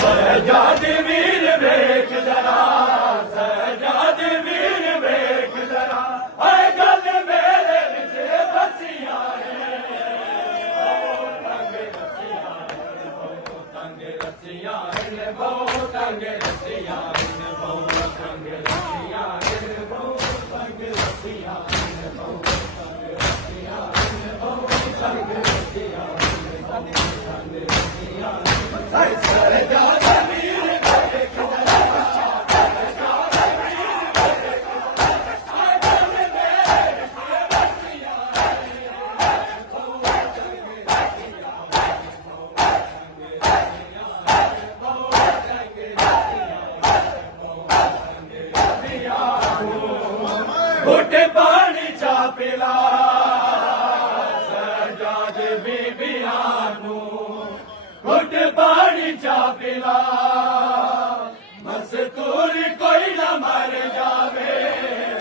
सहजाद वीर वेख जरा सहजाद वीर वेख जरा है गल मेरे विच बसिया तंग रसिया बहु तंग रसिया बहु तंग रसिया बहु तंग रसिया बहु तंग रसिया सहजाद घुट पानी चा पिला सहजाद बीबिया नू घुट पानी चा पिला मस्तूर कोई न मर जावे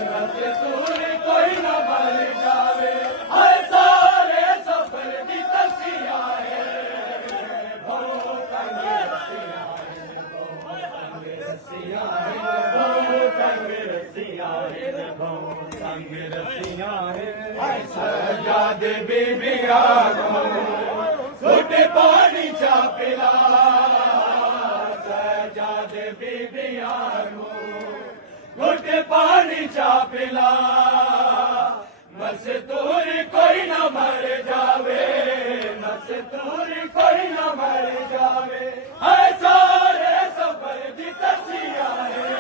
मस्तूर कोई न मर जावे हर सारे सफर की तसिया है बहु तंग रसिया है बहु तंग रसिया है बहु तंग रसिया है सहजाद बीबिया घुट पानी चा पिला सहजाद बीबिया घुट पानी चा पिला मस्तूर कोई न मर जावे मस्तूर कोई न मर जावे हर सारे सफर दी तसिया है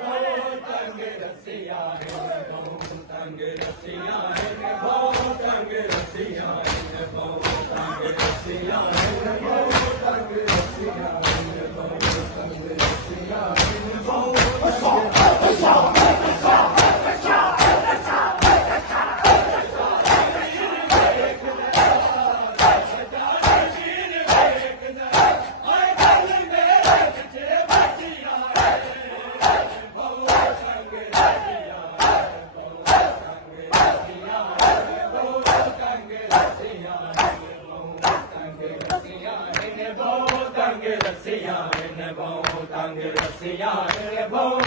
बहु तंग रसिया है बहु तंग रसिया है बहु तंग रसिया है बहु तंग रसिया है बहु तंग रसिया है बहु तंग रसिया है बहु तंग रसिया बहु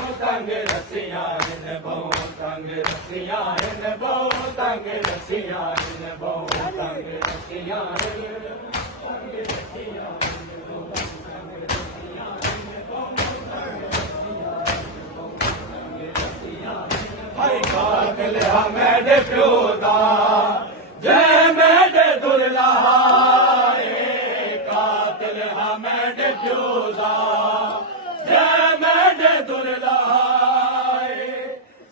तंग रसिया बहु तंग रसिया बहु तंग रसिया बहु तंग रसिया बहु तंग रसिया हाय कातिल मेरे प्यो दा जय मेरे दुल्हा मेरे प्योदा जय मेरे दुल्हा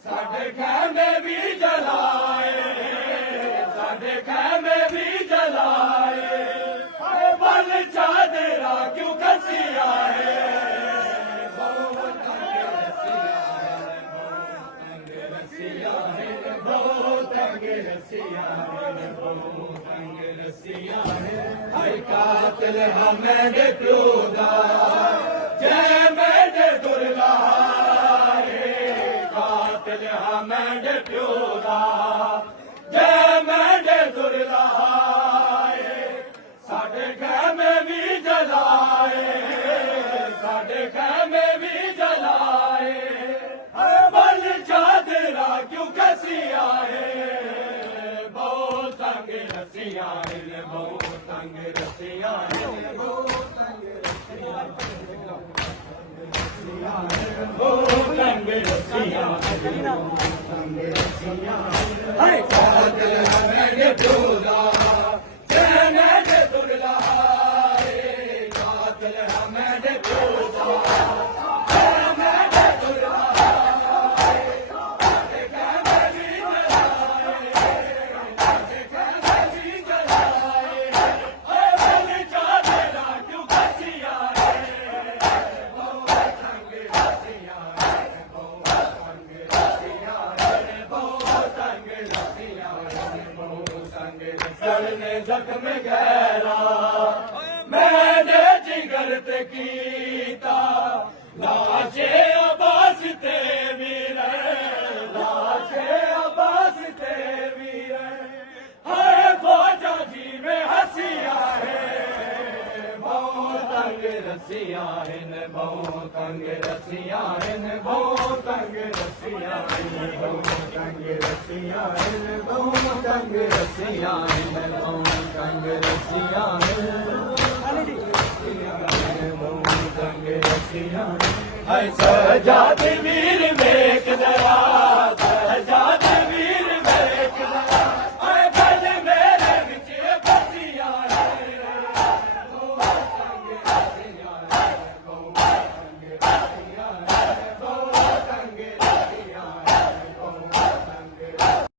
साडे खैमे भी जलाए साडे खैमे भी जलाए बल चादरा क्यों खसिया है बहु तंग रसिया है बहु तंग रसिया है बहु तंग रसिया है हाय कातिल मेरे प्योदा जय मेरे दुल्हा कातिल मेरे प्योदा जय मेरे दुल्हा साडे खैमे भी जलाए साडे खैमे भी जलाए बल चादरा क्यों खसिया है बहु तंग रसिया है बहु तंग रसिया है बहु तंग रसिया बहु तंग रसिया तंग रसिया हाय कातिल मेरे प्योदा जय मेरे दुल्हा कातिल मेरे प्योदा तंग रसिया इन बहु तंग रसिया इन बहु तंग रसिया इन बहु तंग रसिया इन बहु तंग रसिया इन बहु तंग रसिया बहु तंग रसिया है सजाद वीर